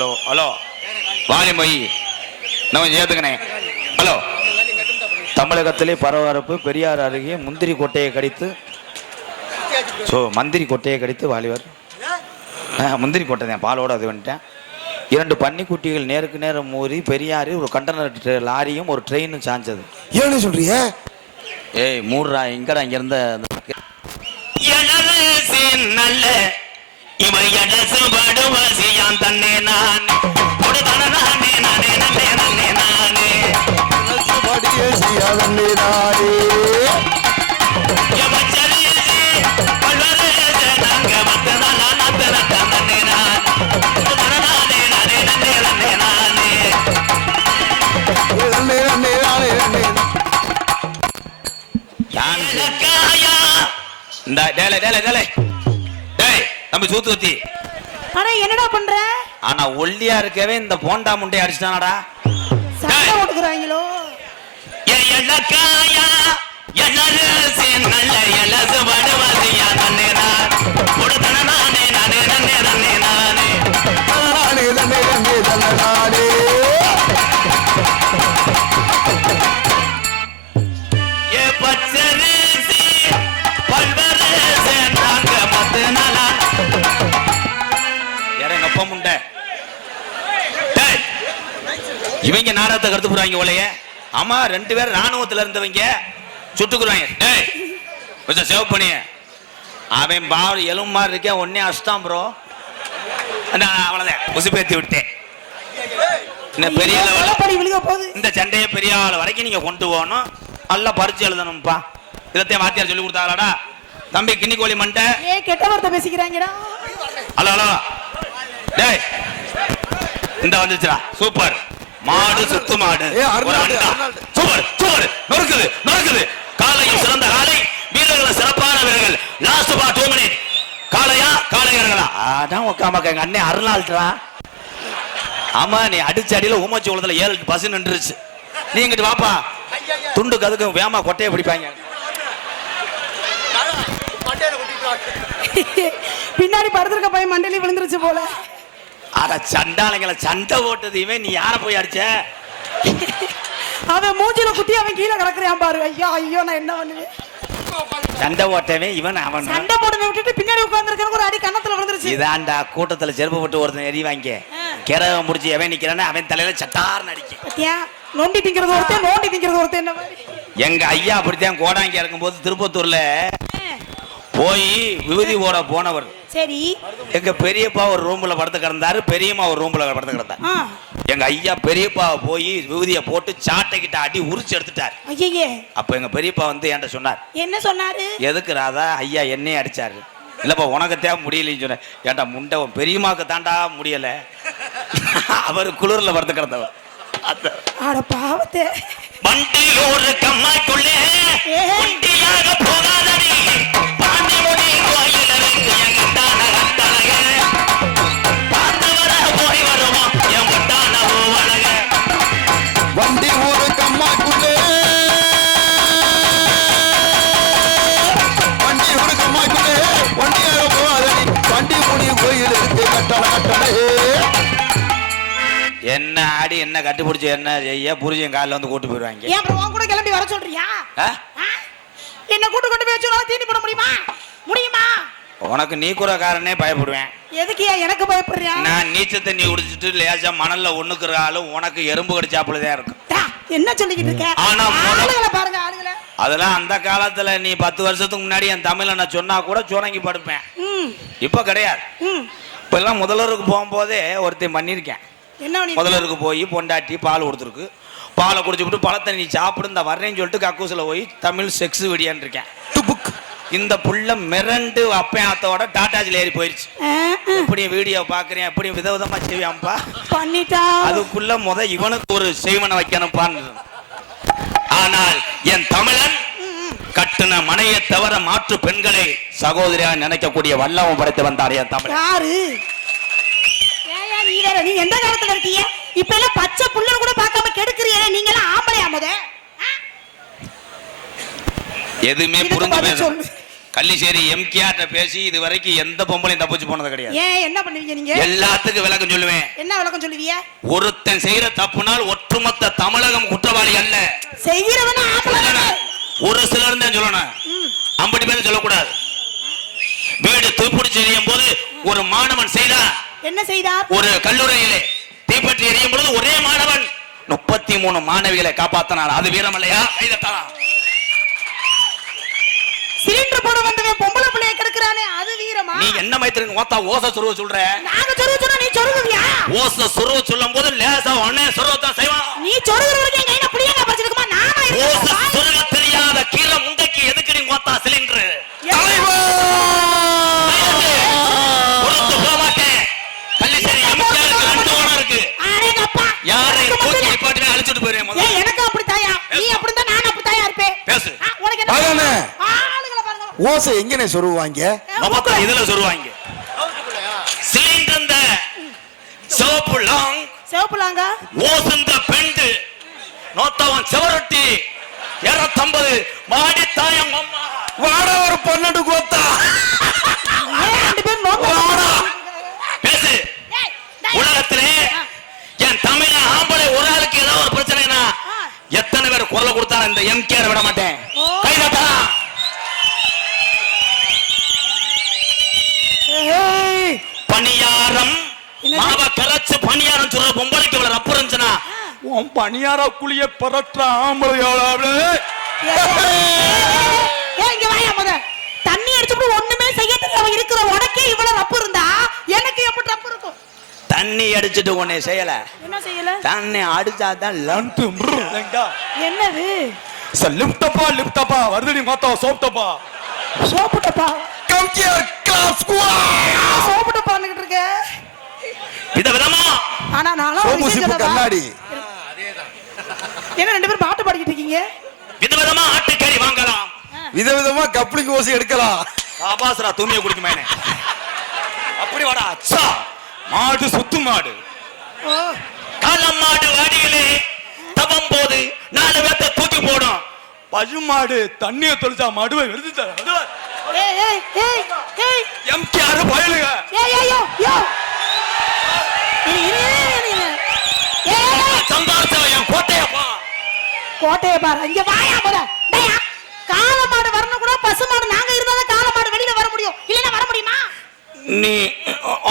Hello hello. Hello Vaali மொய் நம்ம ஏத்துக்கணே. Hello. தமிழகத்திலே பரபரப்பு பெரியார் அருகே முந்திரி கொட்டையை கடித்து ஸோ மந்திரி கொட்டையை கடித்து வாலிபர். முந்திரி கொட்டை தான். பாலோட அது வந்துட்டேன். இரண்டு பன்னிக்குட்டிகள் நேருக்கு நேரம் மோதி பெரியாறு ஒரு கண்டனர் லாரியும் ஒரு ட்ரெயினும் சாஞ்சது. ஏன்னு சொல்றிய? ஏய் மூடுறா. இங்கடா இங்க இருந்த நல்ல இவன் எடசு படுவாசியான் தன்னே நான் கொடுத்தன நானே நானே நானே நானே நானே சூத்து ஊத்தி ஆனா என்னடா பண்ற? ஆனா ஒல்லியா இருக்கவே இந்த போண்டா முண்டை அடிச்சிட்டானடா. சண்டை ஓட்டுக்கிறாங்களோ என் எள்ளக்காயா எள்ளரசி நல்ல எலசு வடுவசியா போறாங்க உலைய ஆமா ரெண்டு பேரும் ராணுவத்துல இருந்தவங்க. சுட்டுக்குறாங்க. டேய் கொஞ்சம் சேவ் பண்ணி அவன் பாவ எலும்பு மாதிரி இருக்கேன் ஒன்னே அஷ்டாம் ப்ரோ நான் அவ்வளவுதான் உசுப்பேத்தி விட்டேன். பெரிய இந்த சண்டையை பெரிய ஆள் வரைக்கும் நீங்க கொண்டு போகணும். நல்லா பரிச்சு எழுதணும்ப்பா இதத்தையும் வாத்தியார் சொல்லி கொடுத்தாங்களாடா. தம்பி கிண்ணி கோழி மண்டை கெட்ட வார்த்தை பேசிக்கிறாங்கடா. Hello hello. டேய் இந்த வந்துச்சுடா. சூப்பர். மாடு சுத்து மாடு. சூப்பர் சூப்பர் நொறுக்குது நொறுக்குது. காலையும் சிறந்த காலை வீரர்கள் சிறப்பான வீரர்கள். லாஸ்ட் பா டூ மினிட் காளையா காளையர்களா? அதான் உக்காமக்க எங்க அண்ணன் அருளாள்டா ஆமா நீ அடிச்ச அடியில ஊமச்சி உலகத்துல ஏழு எட்டு பஸ் நின்றுச்சு நீ இங்கிட்டு வாப்பா? துண்டு கதுக்கும் வேமா கொட்டையை பிடிப்பாங்க. பின்னாடி படுத்திருக்க பையன் மண்டையில விழுந்துருச்சு போல. சண்டாளைங்களை சண்டை இவன் நீ யார போய் அடிச்ச? அவன் மூஞ்சில குத்தி அவன் கீழே கிடக்குறான் பாரு. ஐயோ ஐயோ நான் என்ன பண்ணுவேன்? சண்டை ஓட்டவன் இவன் அவன். சண்டை போடுறத விட்டுட்டு பின்னாடி உட்கார்ந்துருக்க ஒரு அடி கன்னத்துல விழுந்துருச்சு. இதாண்டா கூட்டத்துல செருப்பு போட்டு ஒருத்தன் எறிவாங்க கிரகம் முடிச்சு எவன் நிக்கிறானே அவன் தலையில சட்டார்னு அடிக்க பாத்தியா? நோண்டி திங்கிறது ஒருத்தன் நோண்டி திங்கிறது ஒருத்தன் என்ன எங்க ஐயா அப்படித்தான் கோடாங்கி இருக்கும்போது திருப்பத்தூர்ல போய் விபூதி போட போனவர். சரி. எங்க பெரியப்பா ஒரு ரூம்ல படுத்து கிடந்தாரு பெரியம்மா ஒரு ரூம்ல படுத்து கிடந்தாரு. எங்க ஐயா பெரியப்பா போய் விபூதியை போட்டு சாட்டைக்கிட்ட அடி உரிச்சு எடுத்துட்டாரு. ஐயே அப்ப எங்க பெரியப்பா வந்து என்கிட்ட சொன்னார். என்ன சொன்னாரு? எதுக்கு ராதா ஐயா என்னையே அடிச்சாரு. இல்லப்பா உனக்கு தேவை முடியலன்னு சொன்னேன். ஏன்டா முண்டை உன் பெரியம்மாக்கு தாண்டா முடியல? அவர் குளிர்ல படுத்து கிடந்தவர். ஆட பாவத்தை. வண்டியோடு. குட்டியாக போகாதடி. என்ன ஆடி என்ன கட்டுப்பிடிச்சு என்ன செய்ய புரிஞ்சன் காலில் வந்து கூட்டு போயிடுவாங்க. ஏன் அப்புறம் உன் கூட கிளம்பி வர சொல்றியா? என்ன கூட்டு கொண்டு போய் வச்சு தீனி போட முடியுமா? முடியுமா? உனக்கு நீ காரனே பயப்படுவேன். எதுக்கு ஏன் எனக்கு பயப்படுறியா? நான் நீச்சல் தண்ணி குடிச்சிட்டு லேசா மணல்ல ஆளு உனக்கு எறும்பு கடிச்சாப்புலதான் இருக்கும். என்ன சொல்லிக்கிட்டு இருக்க? ஆனா ஆளுகளை பாருங்க ஆளுகளை. அதெல்லாம் அந்த காலத்துல நீ பத்து வருஷத்துக்கு முன்னாடி என் தமிழ நான் சொன்னா கூட சுணங்கி படுப்பேன். இப்ப கிடையாது. ம். இப்ப எல்லாம் முதல்வருக்கு போகும்போதே ஒருத்தன் பண்ணியிருக்கேன். என்ன பண்ணி முதல்வருக்கு போய் பொண்டாட்டி பால் கொடுத்துருக்கு. பாலை குடிச்சுவிட்டு பழத்தை நீ சாப்பிடு இந்த வர்றேன்னு சொல்லிட்டு கக்கூசில் போய் தமிழ் செக்ஸ் வெடியான்னு இருக்கேன். டுபுக். இந்த புள்ள மிரண்டு அப்பன் ஆத்தோட டாட்டாஜில் ஏறி ஆ, எப்படி வீடியோ பாக்குறேன் எப்படி விதவிதமா செய்வான்ப்பா. பண்ணிட்டா? அதுக்குள்ள முத இவனுக்கு ஒரு செய்வனை வைக்கணும்பான்னு ஆனால் என் தமிழன் கட்டுன மனையை தவிர மாற்று பெண்களை சகோதரியா நினைக்கக்கூடிய வல்லவம் படைத்து வந்தார் என் தமிழ் ஏயா நீ எந்த காலத்துல இருக்கீங்க? இப்ப எல்லாம் பச்சை புள்ள கூட பார்க்காம கெடுக்குறீங்க நீங்க எல்லாம் ஆம்பளை ஆமத எதுவுமே புரிஞ்சு பேச. கள்ளிச்சேரி பேசி இது வரைக்கும் எந்த பொம்பளையும் தப்பிச்சு போனது கிடையாது. ஏன் என்ன பண்ணுவீங்க நீங்க? எல்லாத்துக்கும் விளக்கம் சொல்லுவேன். என்ன விளக்கம் சொல்லுவீங்க? ஒருத்தன் செய்யற தப்புனால் ஒட்டுமொத்த தமிழகம் குற்றவாளி அல்ல. செய்யறவன. ஒரு சிலர் தான் சொல்லணும். ஐம்பது பேர் சொல்லக்கூடாது. வீடு தூப்பிடிச்சு எரியும் போது ஒரு மாணவன் செய்தான். என்ன செய்தார்? ஒரு கல்லூரியிலே தீப்பற்றி எரியும் பொழுது ஒரே மாணவன் முப்பத்தி மூணு மாணவிகளை காப்பாத்தினான். அது வீரம் இல்லையா? கைதட்டலாம். சிலிண்டர் போட வந்தவன் பொம்பளை பிள்ளைய கெடுக்கிறானே அது வீரமா? நீ என்ன மைத்திரன் ஓத்தா ஓச சுருவ சொல்ற? நாங்க சொல்லுவ சொன்னா நீ சொல்லுவியா ஓச சுருவ சொல்லும் போது லேசா உடனே சுருவத்தான் செய்வான். நீ சொல்லுற வரைக்கும் என் கையில புளியங்க பறிச்சிருக்குமா? நானா ஓச ஓசை எங்கனே சொருவாங்க நோத்தா இதுல சொல்லுவாங்க சிலிண்டர் இந்த சிவப்பு லாங். சிவப்புலாங்க ஓசுந்த பெண்டு. நோத்தவன் செவரொட்டி. இருநூத்தம்பது. மாடி தாயம் அம்மா. வாட ஒரு பன்னெண்டு கோத்தா. ரெண்டு பேரும் நோக்க வாடா. பேசு. உலகத்திலே என் தமிழ ஆம்பளை ஒரு ஆளுக்கு ஏதாவது ஒரு பிரச்சனைனா. எத்தனை பேர் குரல் கொடுத்தா இந்த எம்கேஆர் விட மாட்டேன். உன் பணியார குழிய பரட்டுற ஆம்பளை ஏய், இங்க வாயா முத. தண்ணி அடிச்சுட்டு ஒண்ணுமே செய்ய தெரியாம இருக்கிற உனக்கே இவ்வளவு ரப்பு இருந்தா? எனக்கு எப்படி ரப்பு இருக்கும்? தண்ணி அடிச்சிட்டு உன்னை செய்யல. என்ன செய்யல? தண்ணி அடிச்சாதான் லண்டு என்னது? லிப்டப்பா லிப்டப்பா. வருது மொத்தம் சோப்டப்பா சோப்புட்டப்பா? கம் ஹியர் கிளாஸ் சோப்புட்டப்பான்னுகிட்டு இருக்க. வித விதமா ஆனா நானும் ஒரு சோப்பு விஷயம் சிப்பு சொல்லவா? கண்ணாடி. என்ன ரெண்டு பேரும் பாட்டு பாடிக்கிட்டு இருக்கீங்க. வித விதமா ஆட்டுக்கறி வாங்கலாம். விதவிதமா கப்ளிங் ஓசை எடுக்கலாம். ஆபாசரா தூமிய குடிக்குமேனே அப்படி வாடா அச்சா மாடு சுத்து மாடு. காலம் மாடு வாடிகளே தவம் போது நாலு பேர்த்த தூக்கி போடும். பசு மாடு தண்ணிய தொளிச்சா மடுவை எடுத்து ஏய் ஏய் ஏய் ஏய். எம்கேஆர் பயலுக ஏய் ஏய் யோ யோ இரு இரு இரு, இரு ஏய் ஏய், ஏய் சம்பாரிச்ச என் கோட்டையப்பா கோட்டைய பாரு. இங்க வாயா முத. டேய் காள மாடு வரணும் கூட பசு மாடு நாங்க இருந்தா காள மாடு வெளியில வர முடியும். இல்லனா வர முடியுமா? நீ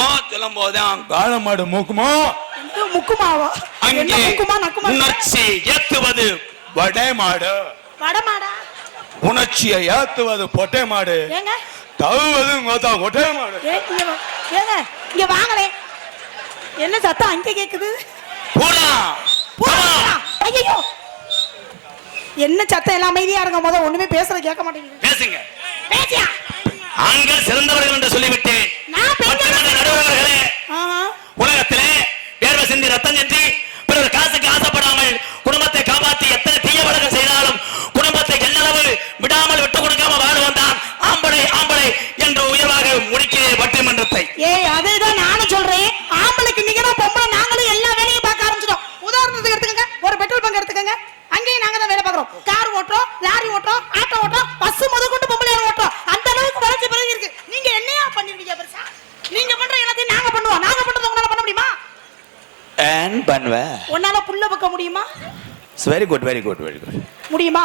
ஆ சொல்லும் போதுதான் கால மாடு மூக்குமோ? இது முக்குமாவா? என்ன அங்கே முக்குமா நக்குமா? உணர்ச்சி ஏத்துவது வடை மாடு. வட மாடா? உணர்ச்சியை ஏத்துவது பொட்டை மாடு. ஏங்க? தவுவது கோத்தா கொட்டை மாடு. ஏங்க இங்க வாங்களே. என்ன சத்தம் அங்க கேக்குது? போடா. போடா. ஐயையோ. என்ன சத்தம் எல்லாம் அமைதியா இருங்க. முத ஒண்ணுமே பேசுற கேட்க மாட்டேங்குது. பேசுங்க. பேசியா? ஆண்கள் சிறந்தவர்கள் என்று சொல்லிவிட்டேன் நான் பெண்கள் பட்டிமன்ற நடுவர்களே. உலகத்திலே வேர்வை சிந்தி ரத்தம் சென்றி ஏன் பண்ணுவேன் உன்னால புல்ல வைக்க முடியுமா? Very good very good very good முடியுமா?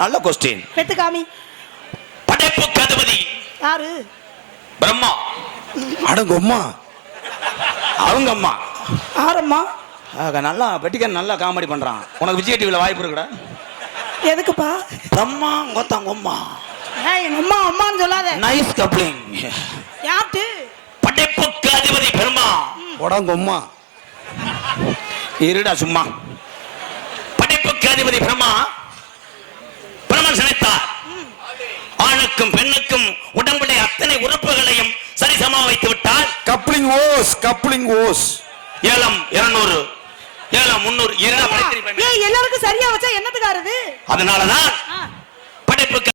நல்ல கொஸ்டின் பெத்து காமி படைப்பு கதுபதி யாரு? பிரம்மா. அடங்கம்மா அவங்க அம்மா. ஆரம்மா ஆக, நல்லா வெட்டிக்க நல்லா காமெடி பண்றான். உனக்கு விஜய் டிவில வாய்ப்பு இருக்குடா. எதுக்குப்பா? பிரம்மா கொத்தாங்க அம்மா. ஏய் எங்க அம்மா அம்மான்னு சொல்லாத. நைஸ் கப்ளிங் யார்ட்டு? படைப்புக்கு அதிபதி பெருமா உடங்கம்மா இருடா சும்மா. படைப்புக்கு அதிபதி பிரம்மா. பிரம்மன் நினைத்தார் ஆணுக்கும் பெண்ணுக்கும் உடம்புடைய அத்தனை உறுப்புகளையும் சரிசமா வைத்து விட்டால் கப்ளிங் ஓஸ் கப்ளிங் ஓஸ் ஏலம் இருநூறு. ஏலம் முன்னூறு எல்லாருக்கும் சரியா வச்சா என்னத்துக்காரது அதனாலதான். படைப்புக்கு